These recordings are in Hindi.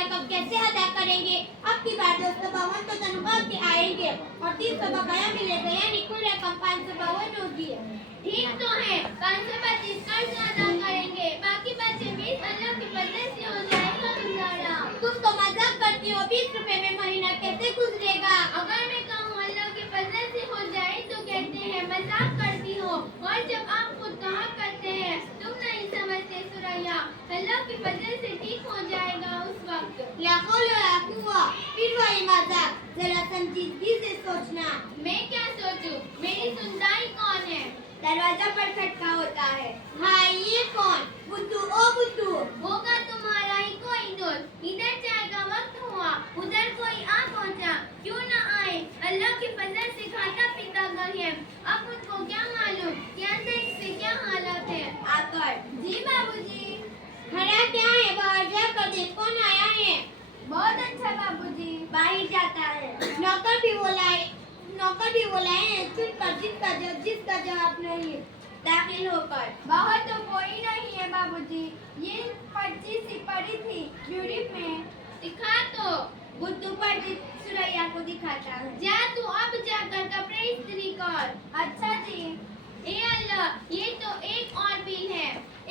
रकम कैसे अदा करेंगे? अब की बार 252 तो तनख्वाह के आएंगे और 300 बकाया मिलेगा, यानी कुल रकम 552 होगी। ठीक तो है, 525 कर्ज अदा करेंगे, बाकी बचे 20 अल्लाह के फजल से हो जाएगा गुजारा। तुम तो मजाक करती हो, 20 रुपए में महीना कैसे गुजरेगा? अगर मैं कहूँ अल्लाह के फजल से हो जाए तो कहते हैं मजाक करती हो, और जब आप खुद कहा करते हैं तुम नहीं समझते सुरैया, अल्लाह के फजल से ठीक हो जाएगा उस वक्त। ला हौला वला कुव्वा, फिर वही मजाक, जरा संजीदगी से सोचना। मैं क्या सोचूं, मेरी सुनदाई कौन है? दरवाजा पर खटका होता है। हाँ, ये कौन? बुद्धू, ओ बुद्धू। होगा तुम्हारा ही कोई दोस्त, इधर चाय का वक्त हुआ, उधर कोई आ पहुंचा, क्यों न आए, अल्लाह के फजल से खाता पीता घर है, अब उनको क्या मालूम कि अंदर से क्या हालत है। आकर। जी बाबूजी। खड़ा क्या है? बाहर जाकर देख कौन आया है। बहुत अच्छा बाबूजी। बाहर जाता है। नौकर भी बोलाए हैं, सुनकर जिसका जवाब नहीं, दाखिल होकर। बाहर तो कोई नहीं है बाबूजी, ये पर्ची सी पड़ी थी ब्यूरी में। दिखा तो। बुद्धू पर्ची सुरैया को दिखाता है। जा तू अब जाकर कपड़े इस्त्री कर। अच्छा जी। ए अल्लाह, ये तो एक और बिल है।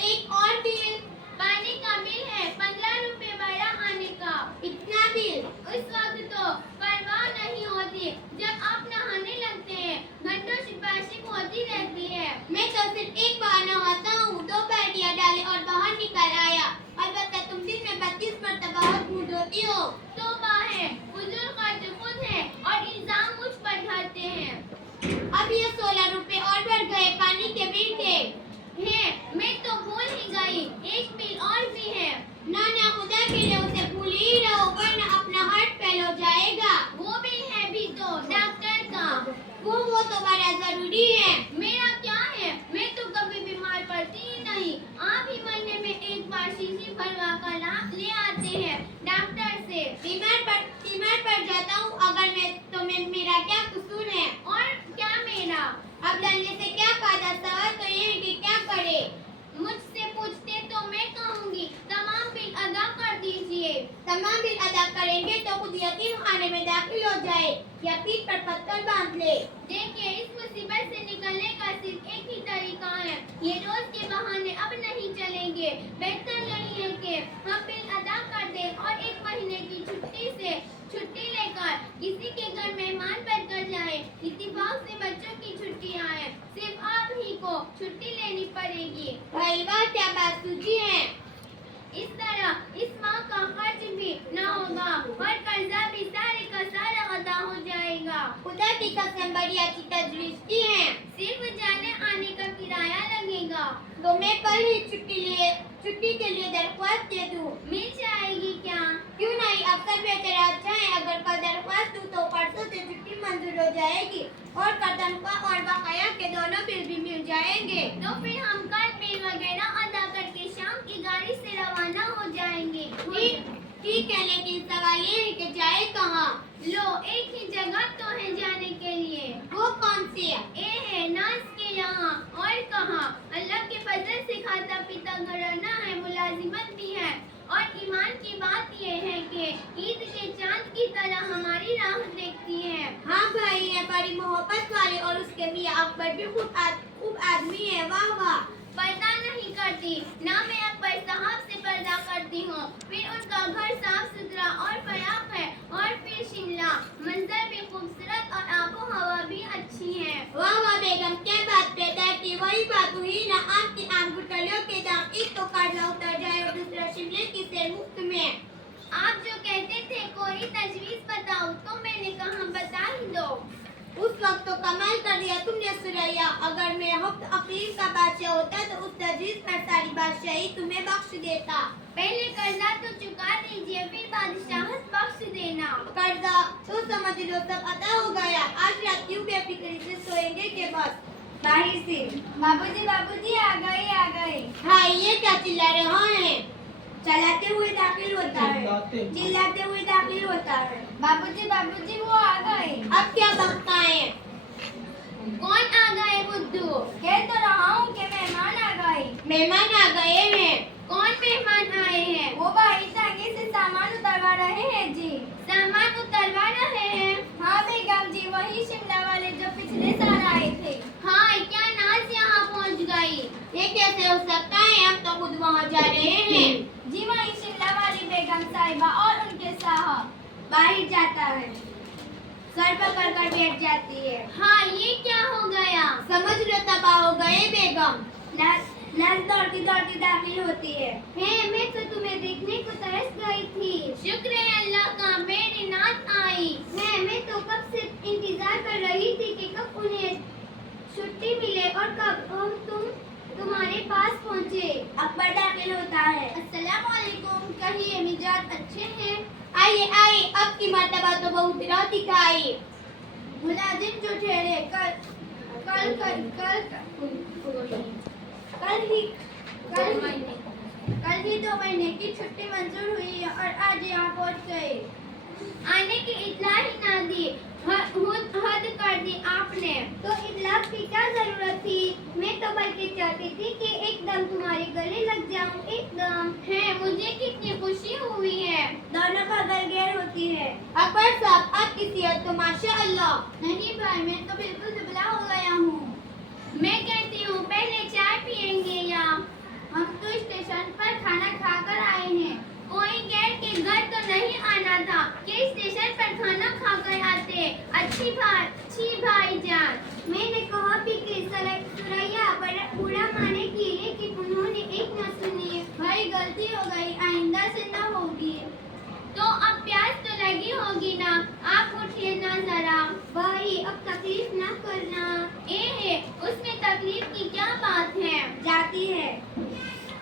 एक और बिल? पानी का बिल है, 15 रुपए वाला आने का। इतना बिल? उस वक्त तो परवाह नहीं होती, जब आप नहाने लगते हैं घंटों सिपाही होती रहती है। मैं तो सिर्फ एक बार नहाता हूँ, 2 पैडियां डाले और बाहर निकल आया। अलबत्ता तुम दिन में 32 मरतबा हाथ मुंह धोती हो। तौबा है, हुजूर खर्च खुद है और इल्जाम मुझ पर ढाते हैं। अब ये 16 रुपए और बढ़ गए पानी के बिल के। मैं तो भूल ही गई, एक बिल और भी है। ना खुदा के लिए उसे भूल ही रहो, वरना अपना हार्ट फेल हो जाएगा। वो बिल है भी तो डॉक्टर का। वो तो बड़ा जरूरी है। मेरा क्या है, मैं तो कभी बीमार पड़ती ही नहीं। आप ही महीने में एक बार शीशी भरवा कर ले आते हैं डॉक्टर से। बीमार पड़ जाता हूँ अगर मेरा क्या कसूर है? और क्या मेरा? अब लड़ने से क्या फायदा? सवाल तो ये है कि क्या करे। मुझसे पूछते तो मैं कहूँगी तमाम बिल अदा कर दीजिए। तमाम बिल अदा करेंगे तो खुद यतीम खाने में दाखिल हो जाए या पीठ पर पत्थर बांध ले। देखिए, इस मुसीबत से निकलने का सिर्फ एक ही तरीका है, ये रोज के बहाने अब नहीं चलेंगे। बेहतर यही है कि हम बिल अदा कर दें और एक महीने की छुट्टी लेकर किसी के घर मेहमान बनकर जाए। इत्तेफाक से बच्चों की छुट्टी आए, सिर्फ आप ही को छुट्टी लेनी पड़ेगी। भाई वाह, क्या बात सूझी है। इस तरह इस माह का खर्च भी न होगा और कर्जा भी सारे का सारा अदा हो जाएगा। खुदा की कसम, बड़ी अच्छी तजवीज की है। सिर्फ जाने आने का किराया लगेगा। तो मैं कल ही छुट्टी के लिए दरख्वास्त दे दूं? मिल जाएगी क्या? क्यों नहीं, अक्सर बेहतर अच्छा है। अगर कल दरख्वास्त दूं तो परसों से छुट्टी मंजूर हो जाएगी और तनख्वाह और बकाया के दोनों बिल भी मिल जाएंगे। तो फिर हम कल बिल वगैरह अदा करके शाम की गाड़ी से रवाना हो जाएंगे। ठीक है, लेकिन सवाल ये है कि जाए कहाँ? लो, एक ही जगह तो है जाने के लिए। वो कौन सी है? ए है नाज के यहाँ, और कहाँ? अल्लाह के फजल से खाता पीता घराना है, मुलाजिमत भी है, और ईमान की बात ये है कि ईद के चांद की तरह हमारी राह देखती है। हाँ भाई, ये बड़ी मोहब्बत वाले और उसके मियाँ अकबर भी खूब आदमी है। वाह वाह। पर्दा नहीं करती ना, मैं अकबर साहब से पर्दा करती हूँ। फिर उनका घर साफ सुथरा और फराख है, और फिर शिमला मंजर भी खूबसूरत और आबो हवा भी अच्छी है। वाह वाह बेगम, क्या बात पैदा की। वही बात हुई ना, आपकी आम गुटलियों के दाम, एक तो कर्जा उतर जाए और दूसरा शिमले की सैर मुफ्त में। आप जो कहते थे कोई तजवीज बताओ, तो मैंने कहा बता ही दो। उस वक्त तो कमाल कर दिया तुमने सुरैया। अगर मैं हफ्त अकील का बादशाह होता तो उस तजवीज पर सारी बादशाही तुम्हें बख्श देता। पहले कर्जा तो चुका दीजिए, फिर बादशाहत बख्श देना। कर्जा तो समझ लो सब अदा हो गया। आज रात क्यों बेफिक्री से सोएंगे के बस। बाहर से बाबूजी आ गए। हाँ, ये क्या चिल्ला रहे हैं? चलाते हुए दाखिल होता है, चिल्लाते हुए दाखिल होता है। बाबूजी वो आ गए। अब क्या बकताएं? कौन आ गए बुद्धू? कह तो रहा हूँ कि मेहमान आ गए। मेहमान आ गए हैं। कौन मेहमान आए हैं? वो भाई तांगे से सामान उतरवा रहे हैं जी। सामान उतरवा रहे हैं? हाँ बेगम जी, वही शिमला वाले जो पिछले साल आए थे। हाँ, क्या नाज यहाँ पहुँच गई? ये कैसे हो सकता है, हम तो खुद वहाँ जा रहे हैं। जी वही शिमला वाली बेगम साहिबा और उनके साहब बाहर जाता है, सर पकड़ कर बैठ जाती है। हाँ, ये क्या हो गया? समझ लो तबाह हो गए बेगम। नर्स दौड़ती दौड़ती दाखिल होती है। मैं तो तुम्हें देखने को तरस गई थी। शुक्र है अल्लाह का, मेरी नात आई। मैं तो कब से इंतजार कर रही थी कि कब उन्हें छुट्टी मिले और कब हम तुम्हारे पास पहुँचे। अकबर दाखिल होता है। अस्सलाम वालेकुम, कहिए मिजाज अच्छे हैं? आइए आइए, अब की मर्तबा तो बहुत राह दिखाई। मुलाजिम जो ठहरे कल ही 2 महीने की छुट्टी मंजूर हुई है और आज यहाँ पहुँच गए। आने की इत्तला ही ना दी, हद कर दी आपने। तो इत्तला की क्या जरूरत थी? मैं तो बल्कि चाहती थी कि एकदम तुम्हारे गले लग जाऊं, एकदम। है, मुझे कितनी खुशी हुई है। दोनों का गलगैर होती है। अकबर साहब, आपकी सेहत तो माशाअल्लाह। नहीं भाई, मैं तो बिल्कुल दुबला हो गया हूँ। मैं कहती हूँ पहले चाय पियेंगे या? हम तो स्टेशन पर खाना खाकर आए हैं। कोई गैर के घर तो नहीं आना था कि स्टेशन पर खाना खाकर आते। अच्छी भाईजान। मैंने कहा भी कि सुरैया बुरा माने की, लेकिन उन्होंने एक न सुनी। भाई गलती हो गई, आइंदा से ना होगी। तो अब प्यास तो लगी होगी ना, आप उठिए ना जरा। भाई अब तकलीफ ना करना। उसमें तकलीफ की क्या बात है? जाती है।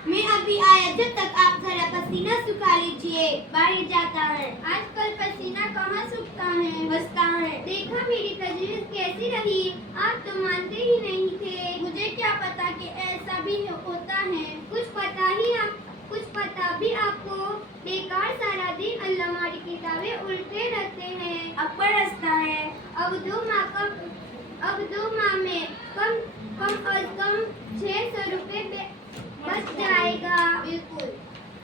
मैं अभी आया, जब तक आप जरा पसीना सुखा लीजिए। बाहर जाता है। आजकल पसीना कहाँ सूखता है? बसता है। देखा मेरी तजवीज़ कैसी रही? आप तो मानते ही नहीं थे। मुझे क्या पता कि ऐसा भी होता है। कुछ पता भी आपको? बेकार सारा दिन अल्लाह हमारी किताबें उल्टे रहते हैं। अकबर हंसता है। अब 2 माह में कम और कम 600 रुपए बच जाएगा। बिल्कुल।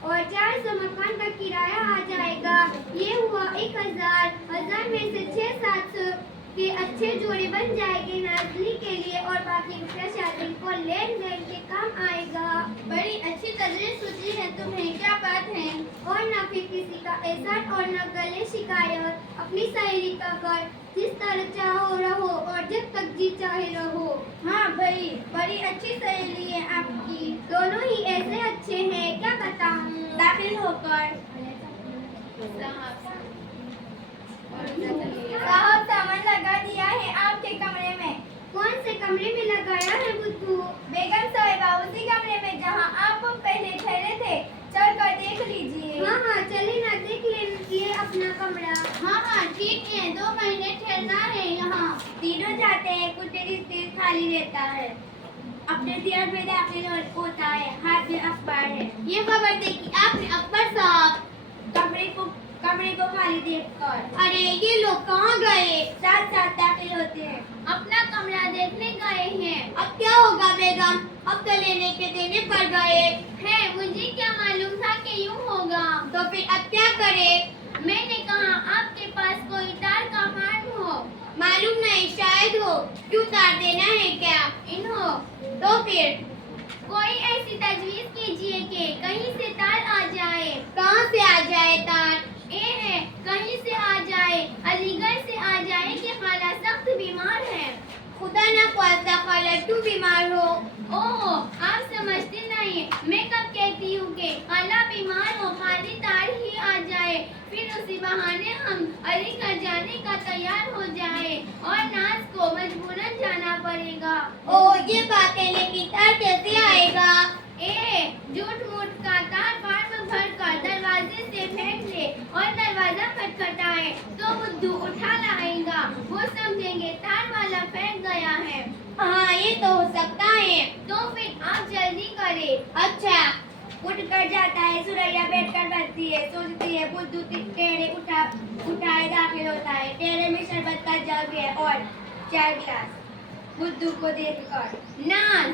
और 400 मकान का किराया आ जाएगा। ये हुआ 1000 में से 600-700 के अच्छे जोड़े बन जाएंगे नाज़ली के लिए, और बाकी रुपया शादी को लेन देन के काम आएगा। बड़ी अच्छी तजवीज़ सोची है तुम्हें, क्या बात है? और न फिर किसी का एहसान और न गले शिकायत। अपनी सहेली का घर जिस तरह चाहो रहो और जब तक जी चाहे रहो। हाँ भाई, बड़ी अच्छी सहेली है आपकी। दोनों ही ऐसे अच्छे हैं, क्या बताऊं। दाखिल होकर। साहब, सामान लगा दिया है आपके कमरे में। कौन से कमरे में लगाया है बुद्धू? बेगम साहिबा, उसी कमरे में जहाँ आप पहले ठहरे थे। चल कर देख लीजिए। हाँ, चले ना, देख लीजिए अपना कमरा। हाँ ठीक है, 2 महीने ठहरना है यहाँ। तीनों जाते हैं, कुछ देर खाली रहता है। अपने दियर में दाखिल होता है, हाथ में अखबार है। ये खबर देखी आपने अकबर साहब? कमरे को खाली देखकर। अरे ये लोग कहाँ गए? साथ साथ दाखिल होते हैं। अपना कमरा देखने गए हैं। अब क्या होगा बेगम? अब तो लेने के देने पड़ गए है, मुझे क्या मालूम था कि यूँ होगा। तो फिर अब क्या करें? मैंने कहा आपके पास कोई तार का फार्म हो। मालूम नहीं, शायद हो। क्यों, तार देना है क्या? इन्हो। तो फिर कोई ऐसी तजवीज़ कीजिए कि कहीं से तार आ जाए। कहाँ से आ जाए तार? है, कहीं से आ जाए, अलीगढ़ से आ जाए कि खाला सख्त बीमार है। खुदा ना ख्वास्ता खाला क्यों बीमार हो? ओह, आप समझते नहीं। मैं कब कहती हूँ कि खाला बीमार हो, खाली तार ही आ जाए, फिर उसी बहाने हम अलीगढ़ जाने का तैयार हो जाए और नाज को मजबूरन जाना पड़ेगा। ओह ये बात है, लेकिन तार कैसे आएगा? झूठ मूठ का तार फार्म भर कर दरवाजे से फेंक ले और दरवाजा खटखटाए तो बुद्धू उठा लाएगा। वो समझेंगे तार वाला फेंक गया है। हाँ ये तो हो सकता है। तो फिर आप जल्दी करें। अच्छा। उठ कर जाता है, सुरैया बैठकर बनती है, सोचती है। बुद्धू टेढ़े उठाए दाखिल होता है। टेढ़े में शरबत का जग है और 4 गिलास। बुद्धू को देखकर नाज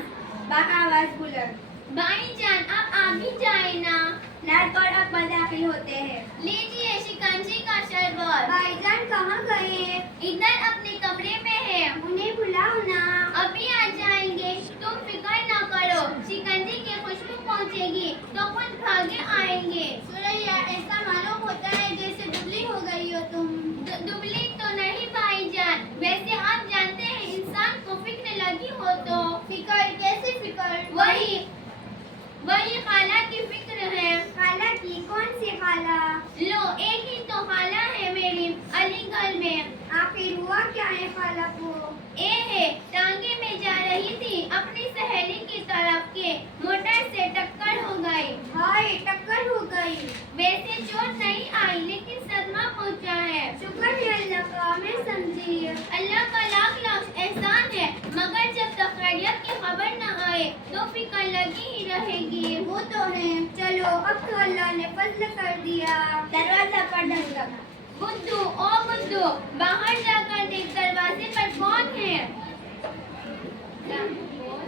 आवाज बुलंद, भाईजान आप भी जाए ना। नाज और अकबर दाखिल होते हैं। लीजिए शिकंजी का शरबत। भाईजान कहाँ गए? इधर अपने कमरे में है। उन्हें बुलाओ ना। अभी आ जाएंगे, तुम फिक्र ना करो। शिकंजी की खुशबू पहुंचेगी तो खुद भागे आएंगे। सुरैया, ऐसा मालूम होता है जैसे दुबली हो गई हो तुम। दुबली तो नहीं भाईजान, वैसे आप जानते हैं इंसान को फिक्र लगी हो तो। फिकर? कैसी फिकर? वही खाला की फिक्र है। खाला की? कौन सी खाला? लो, एक ही तो खाला है मेरी, अलीगढ़ में। आखिर हुआ क्या है खाला को? टांगे में जा रही थी अपनी सहेली की तरफ के, मोटर से टक्कर हो गई। हाय, टक्कर हो गई। वैसे चोट नहीं आई लेकिन सदमा पहुंचा है। शुक्र है अल्लाह का, मैं समझी। अल्लाह का लाख लाख एहसान है, मगर जब तक खैरियत की खबर न आए तो फिक्र लगी ही रहेगी। वो तो है। चलो, अब तो अल्लाह ने फजल कर दिया। दरवाजा पर ढंगा। बुद्धू, ओ बुद्धू, बाहर जाकर देख दरवाजे पर कौन है।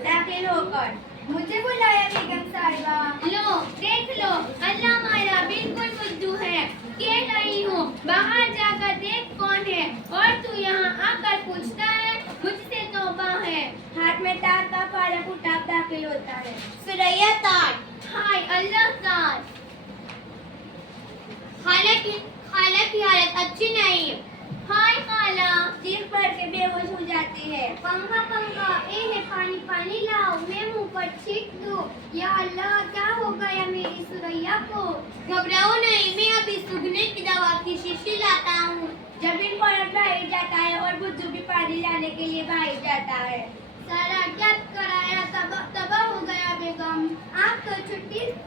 दाखिल होकर। मुझे बुलाया बेगम साहिबा। लो, देख लो, अल्लाह मारा बिल्कुल बुद्धू है। कह रही हूँ बाहर जाकर देख कौन है, और तू यहाँ आकर पूछता है। मुझसे तौबा है। हाथ में तार का फालक उठा दाखिल होता है। सुरैया तार। हाय अल्लाह तार। खाला की हालत अच्छी नहीं। हाय खाला। चीख पड़ के बेहोश हो जाती है। पंखा पंखा, है पानी पानी लाओ, मैं मुंह पर छींक दूं। या अल्लाह, क्या हो गया मेरी सुरैया को? घबराओ नहीं, मैं अभी सुगने की दवा की शीशी लाता हूँ। जमीन पर बाहर जाता है और बुद्धू भी पानी लाने के लिए बाहर जाता है। सारा क्या कराया, तबाह हो गया बेगम। आप तो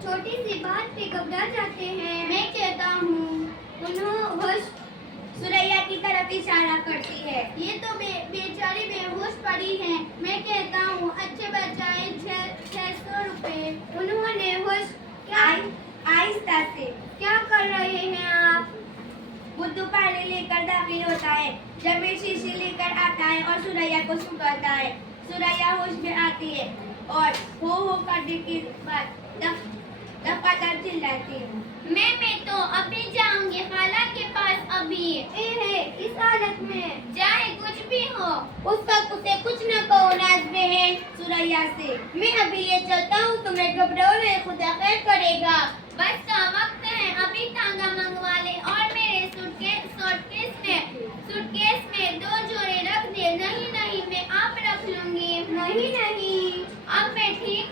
छोटी सी बात पे घबरा जाते हैं। मैं कहता हूँ सुरैया की तरफ इशारा करती है। ये तो बेचारी बेहोश पड़ी है। मैं कहता हूँ अच्छे बचाए 600 रुपए। उन्होंने होश आहिस्ता से। क्या कर रहे हैं आप? बुद्धू पानी लेकर दाखिल होता है। जमीर शीशी लेकर आता है और सुरैया को सुखाता है। सुरैया होश में आती है और हो करने के बाद दफादार चिल्लाती है। मैं तो अभी जाऊंगी खाला के पास अभी। इस हालत में चाहे कुछ भी हो, उस वक्त उसे कुछ न कहो नाज बहन। सुरैया से, मैं अभी ये चलता हूँ, तुम्हें घबराओ नहीं, खुदा खैर करेगा। बस का वक्त है, अभी तांगा मंगवा ले और मेरे सूटकेस में 2 जोड़े रख दे। नहीं, मैं आप रख लूंगी। नहीं, अब मैं ठीक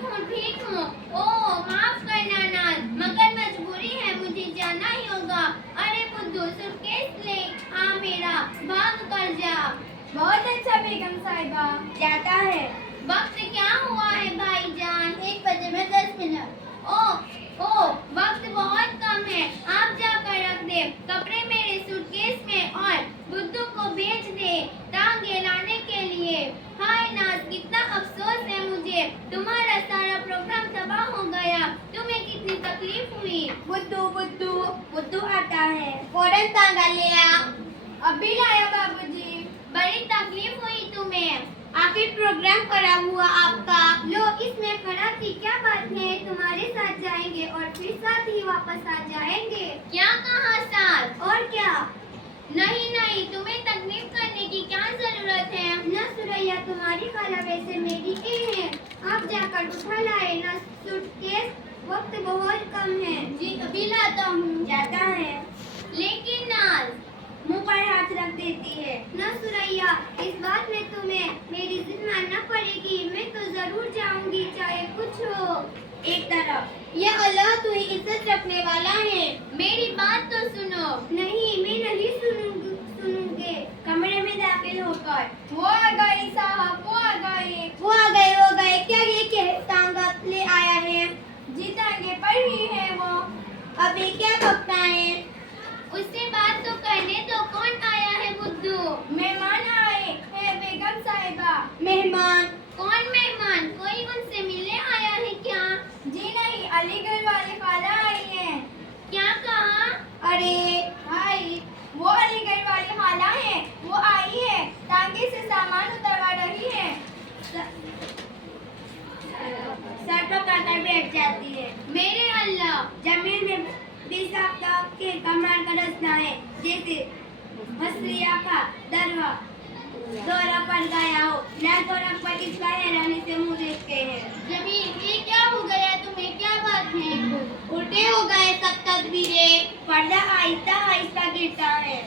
हूँ। ओह माफ करना नाज, मगर मजबूरी है, मुझे जाना ही होगा। अरे बुद्धू, सूटकेस ले आ मेरा, भाग कर जा। बहुत अच्छा बेगम साहिबा। जाता है। वक्त क्या हुआ है भाईजान? 1 बजे में 10 मिनट। ओ, वक्त बहुत कम है, आप जाकर रख दे कपड़े मेरे सूटकेस में और बुद्धू को भेज दे टांगे लाने के लिए। हाय नाज, कितना अफसोस है मुझे, तुम्हारा सारा प्रोग्राम तबाह हो गया। तुम्हें कितनी तकलीफ हुई। बुद्धू आता है। फौरन तांगा ले आ। अभी लाया बाबूजी। बड़ी तकलीफ हुई तुम्हें। आखिर प्रोग्राम खराब हुआ आपका। लो, इसमें खराब की क्या बात है? तुम्हारे साथ जाएंगे और फिर साथ ही वापस आ जाएंगे। क्या कहा साथ? और क्या? नहीं, तुम्हें तकलीफ करने की क्या जरूरत है? न सुरैया तुम्हारी खाला, वैसे मेरी है। आप जाकर उठा लाए ना सूटकेस, वक्त बहुत कम है। जी अभी लाता हूँ। जाता है। लेकिन नाज, मुंह पर हाथ रख देती है। न सुरैया, इस बात में तुम्हें मेरी जिद मानना पड़ेगी। मैं तो जरूर जाऊंगी, चाहे कुछ हो। एक तरफ, ये अल्लाह तू ही इज्जत रखने वाला है। मेरी बात तो सुनो। नहीं, मैं नहीं सुनूंगे। कमरे में दाखिल होकर, वो आ गए साहब, वो आ गए। क्या ये तांगा ले आया है? जी तांगे पर ही है वो। अभी क्या बकता है? उससे बात तो करने तो। कौन आया है बुद्धू? मेहमान आए हैं बेगम साहिबा। मेहमान? कौन मेहमान? कोई उनसे मिलने आया है क्या? जी नहीं, अलीगढ़ वाली खाला आई है। क्या कहा? अरे हाय, वो अलीगढ़ वाली खाला है, वो आई है, टांगे से सामान उतरवा रही है। सर पकड़कर बैठ जाती है। मेरे अल्लाह, जमीन में बेसाख्ता के कमाल का रचना है, जैसे मछलियाँ का दौरा पड़ गया हो। दौरा पर इसका हैरानी से मुंह देखते हैं। जमीन, ये क्या हो गया तुम्हें? क्या बात है? उल्टे हो गए सब तकदीरें, पर्दा आहिस्ता आहिस्ता गिरता है।